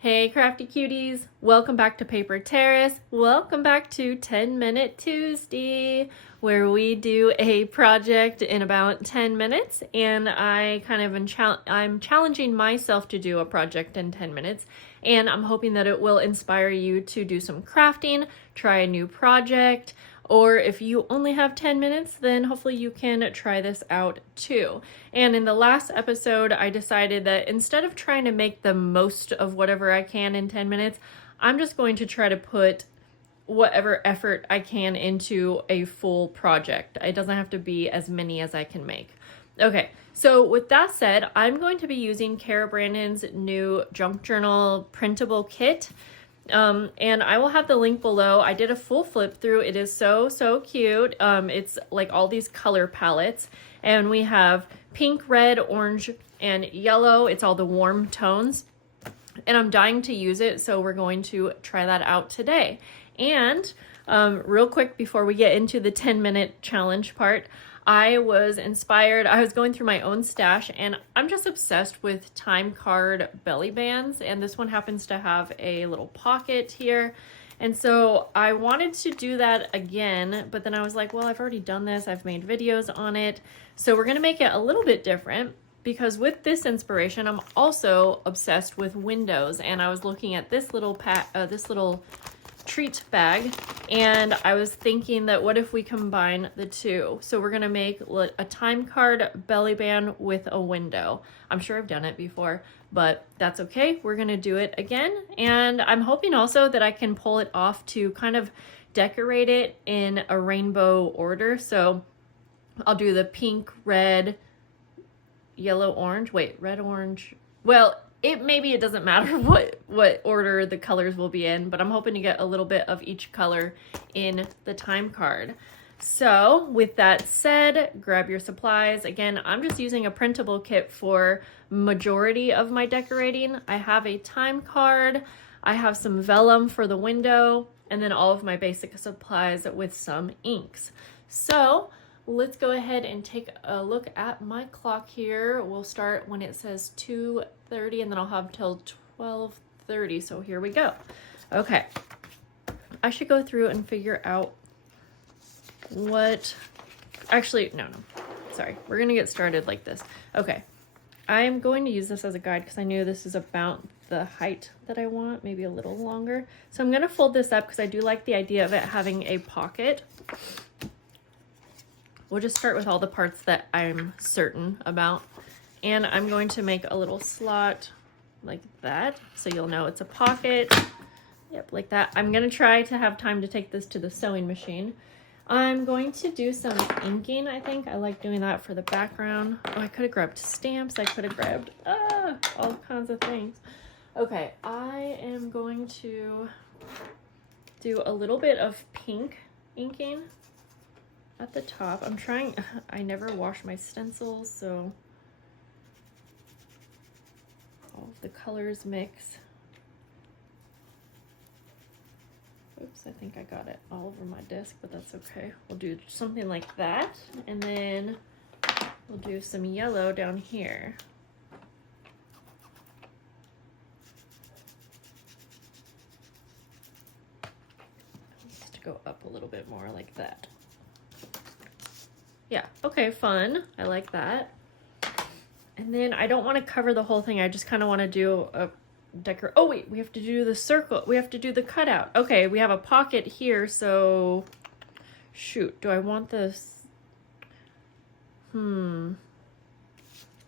Hey crafty cuties, welcome back to Paper Terrace. Welcome back to 10-Minute Tuesday, where we do a project in about 10 minutes, and I'm challenging myself to do a project in 10 minutes, and I'm hoping that it will inspire you to do some crafting, try a new project, or if you only have 10 minutes, then hopefully you can try this out too. And in the last episode, I decided that instead of trying to make the most of whatever I can in 10 minutes, I'm just going to try to put whatever effort I can into a full project. It doesn't have to be as many as I can make. Okay, so with that said, I'm going to be using Kara Brandon's new junk journal printable kit. And I will have the link below. I did a full flip through. It is so cute. It's like all these color palettes, and we have pink, red, orange, and yellow. It's all the warm tones, and I'm dying to use it, so we're going to try that out today. And real quick before we get into the 10-minute challenge part, I was inspired. I was going through my own stash, and I'm just obsessed with time card belly bands, and this one happens to have a little pocket here. And so I wanted to do that again, but then I was like, well, I've already done this. I've made videos on it. So we're going to make it a little bit different, because with this inspiration, I'm also obsessed with windows, and I was looking at this little treat bag, and I was thinking that what if we combine the two? So we're gonna make a time card belly band with a window. I'm sure I've done it before, but that's okay. We're gonna do it again, and I'm hoping also that I can pull it off to kind of decorate it in a rainbow order. So I'll do the pink, red, yellow, orange. Wait, red, orange. Well, maybe it doesn't matter what order the colors will be in, but I'm hoping to get a little bit of each color in the time card. So with that said, grab your supplies. Again, I'm just using a printable kit for majority of my decorating. I have a time card, I have some vellum for the window, and then all of my basic supplies with some inks. So let's go ahead and take a look at my clock here. We'll start when it says 2:30, and then I'll have till 12:30. So here we go. Okay. I should go through and figure out actually, no. Sorry. We're going to get started like this. Okay. I'm going to use this as a guide because I knew this is about the height that I want, maybe a little longer. So I'm going to fold this up because I do like the idea of it having a pocket. We'll just start with all the parts that I'm certain about. And I'm going to make a little slot like that, so you'll know it's a pocket. Yep, like that. I'm gonna try to have time to take this to the sewing machine. I'm going to do some inking, I think. I like doing that for the background. Oh, I could have grabbed stamps. I could have grabbed all kinds of things. Okay, I am going to do a little bit of pink inking at the top. I never wash my stencils, so all of the colors mix. Oops, I think I got it all over my desk, but that's okay. We'll do something like that, and then we'll do some yellow down here. Just go up a little bit more like that. Yeah, okay, fun. I like that. And then I don't want to cover the whole thing. I just kind of want to do a oh wait, we have to do the circle. We have to do the cutout. Okay, we have a pocket here, so shoot, do I want this? Oh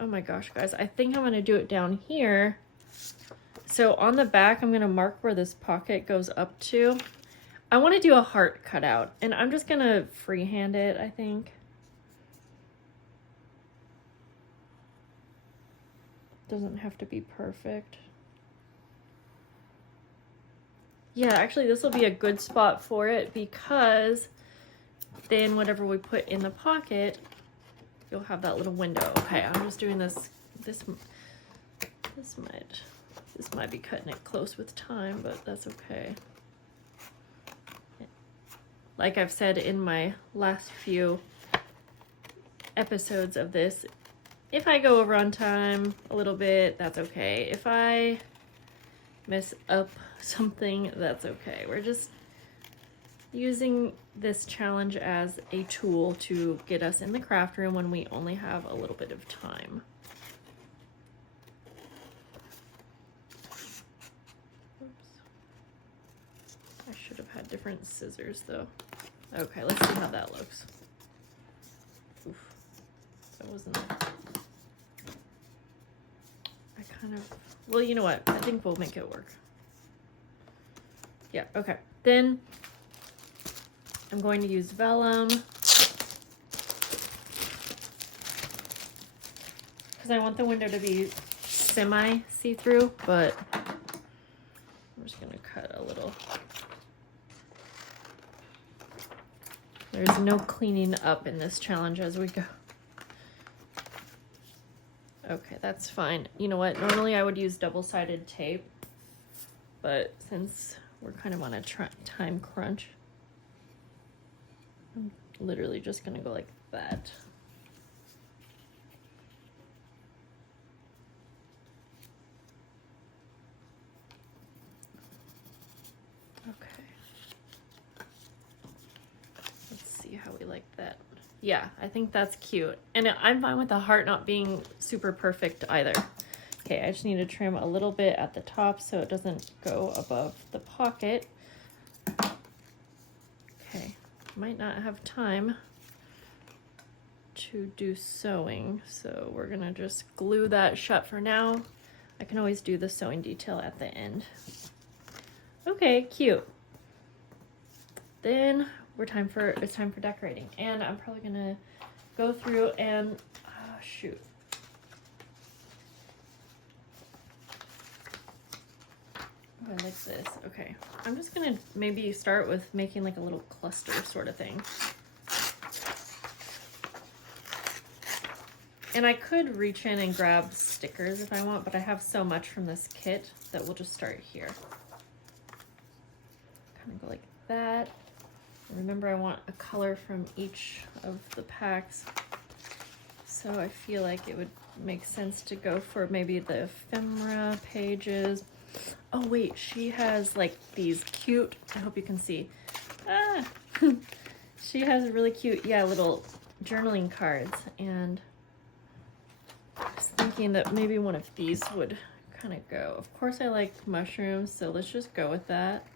my gosh, guys, I think I'm going to do it down here. So on the back, I'm going to mark where this pocket goes up to. I want to do a heart cutout, and I'm just going to freehand it, I think. Doesn't have to be perfect. Yeah, actually this will be a good spot for it, because then whatever we put in the pocket, you'll have that little window. Okay, I'm just doing this. This might be cutting it close with time, but that's okay. Like I've said in my last few episodes of this, if I go over on time a little bit, that's okay. If I mess up something, that's okay. We're just using this challenge as a tool to get us in the craft room when we only have a little bit of time. Oops. I should have had different scissors though. Okay, let's see how that looks. Oof. That wasn't... I kind of... Well, you know what? I think we'll make it work. Yeah, okay. Then I'm going to use Vellum because I want the window to be semi see-through, but I'm just gonna cut a little. There's no cleaning up in this challenge as we go. Okay, that's fine. You know what? Normally I would use double-sided tape, but since we're kind of on a time crunch, I'm literally just gonna go like that. Okay. Let's see how we like that. Yeah, I think that's cute. And I'm fine with the heart not being super perfect either. Okay, I just need to trim a little bit at the top so it doesn't go above the pocket. Okay, might not have time to do sewing, so we're gonna just glue that shut for now. I can always do the sewing detail at the end. Okay, cute. Then it's time for decorating, and I'm probably gonna go through and shoot. Oh, I like this. Okay, I'm just gonna maybe start with making like a little cluster sort of thing. And I could reach in and grab stickers if I want, but I have so much from this kit that we'll just start here. Kind of go like that. Remember, I want a color from each of the packs, so I feel like it would make sense to go for maybe the ephemera pages. Oh wait, she has like these cute, I hope you can see, she has really cute, yeah, little journaling cards, and I was thinking that maybe one of these would kind of go. Of course I like mushrooms, so let's just go with that.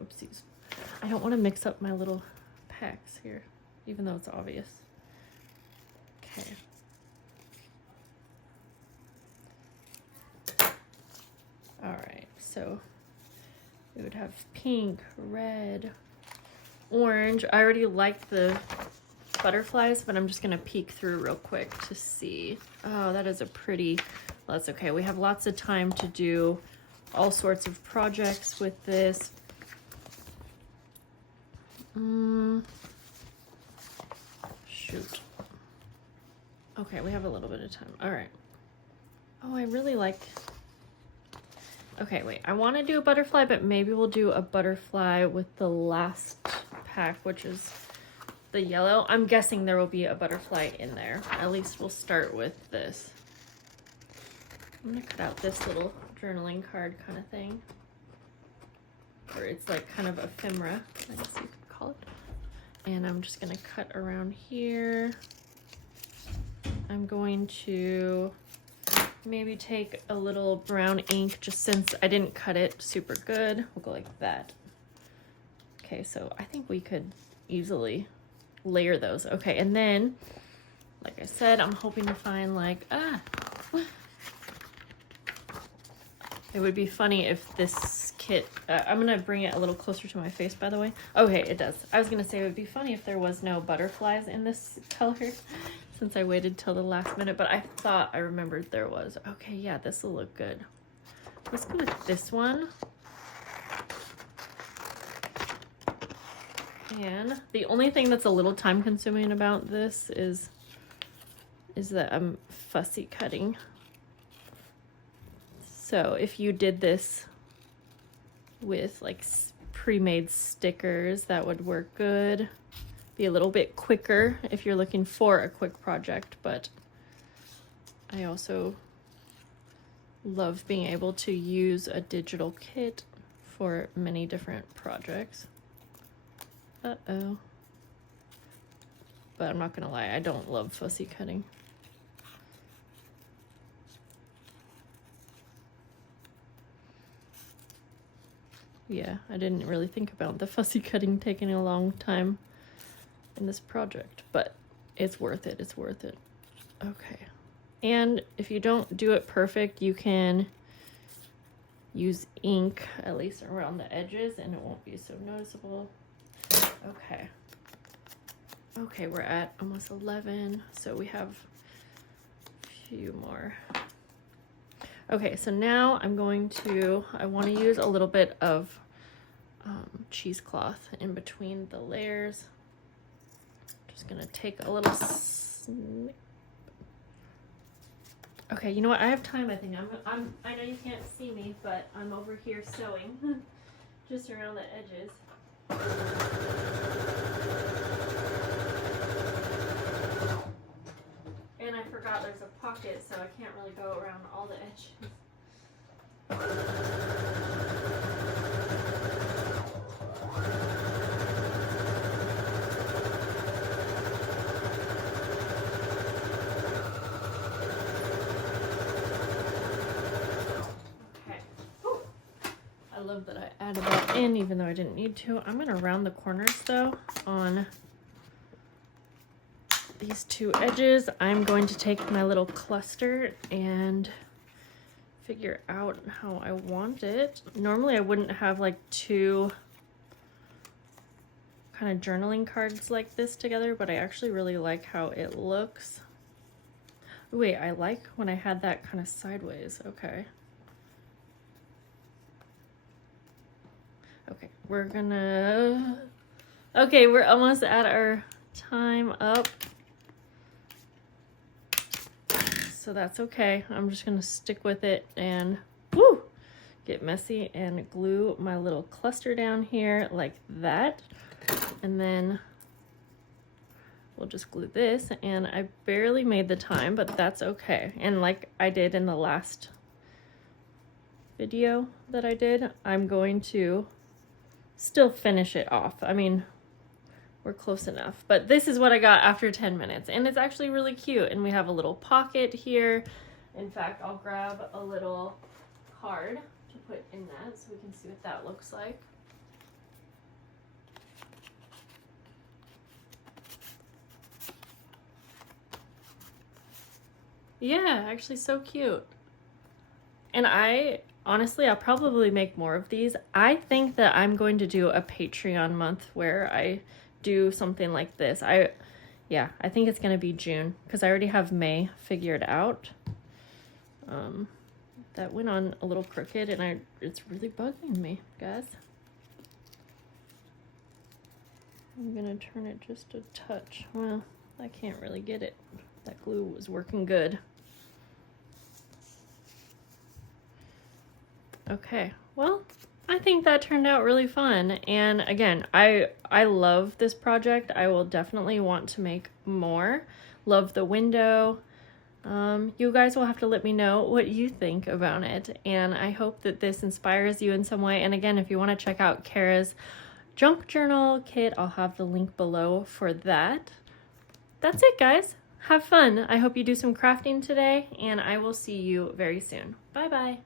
Oopsies. I don't want to mix up my little packs here, even though it's obvious. Okay. All right, so we would have pink, red, orange. I already like the butterflies, but I'm just gonna peek through real quick to see. Oh, that is a pretty, well, that's okay. We have lots of time to do all sorts of projects with this. Shoot. Okay, we have a little bit of time. All right. Oh, I really like... Okay, wait. I want to do a butterfly, but maybe we'll do a butterfly with the last pack, which is the yellow. I'm guessing there will be a butterfly in there. At least we'll start with this. I'm going to cut out this little journaling card kind of thing. Or it's like kind of ephemera, I guess you could call it. And I'm just going to cut around here. I'm going to maybe take a little brown ink, just since I didn't cut it super good. We'll go like that. Okay, so I think we could easily layer those. Okay, and then, like I said, I'm hoping to find like, it would be funny if this kit, I'm gonna bring it a little closer to my face, by the way. Okay, it does. I was gonna say it would be funny if there was no butterflies in this color, since I waited till the last minute, but I thought I remembered there was. Okay, yeah, this will look good. Let's go with this one. And the only thing that's a little time consuming about this is that I'm fussy cutting. So if you did this with like pre-made stickers, that would work good. Be a little bit quicker if you're looking for a quick project, but I also love being able to use a digital kit for many different projects. Uh-oh. But I'm not gonna lie, I don't love fussy cutting. Yeah, I didn't really think about the fussy cutting taking a long time in this project, but it's worth it, it's worth it. Okay, and if you don't do it perfect, you can use ink, at least around the edges, and it won't be so noticeable. Okay. Okay, we're at almost 11, so we have a few more. Okay, so now I want to use a little bit of cheesecloth in between the layers. Just gonna take a little snip. Okay, you know what? I have time. I think I know you can't see me, but I'm over here sewing, just around the edges. And I forgot there's a pocket, so I can't really go around all the edges. Okay. Whew. I love that I added that in, even though I didn't need to. I'm gonna round the corners though on these two edges. I'm going to take my little cluster and figure out how I want it. Normally I wouldn't have like two kind of journaling cards like this together, but I actually really like how it looks. Wait, I like when I had that kind of sideways. Okay. Okay, we're almost at our time up. So that's okay. I'm just gonna stick with it and get messy and glue my little cluster down here like that. And then we'll just glue this, and I barely made the time, but that's okay. And like I did in the last video that I did, I'm going to still finish it off. I mean, we're close enough, but this is what I got after 10 minutes, and it's actually really cute. And we have a little pocket here. In fact, I'll grab a little card to put in that so we can see what that looks like. Yeah, actually so cute. And honestly, I'll probably make more of these. I think that I'm going to do a Patreon month where I do something like this. I think it's gonna be June, because I already have May figured out. That went on a little crooked, and it's really bugging me, guys. I'm gonna turn it just a touch. Well, I can't really get it. That glue was working good. Okay, well, I think that turned out really fun. And again, I love this project. I will definitely want to make more. Love the window. You guys will have to let me know what you think about it. And I hope that this inspires you in some way. And again, if you want to check out Kara's junk journal kit, I'll have the link below for that. That's it, guys. Have fun. I hope you do some crafting today, and I will see you very soon. Bye-bye.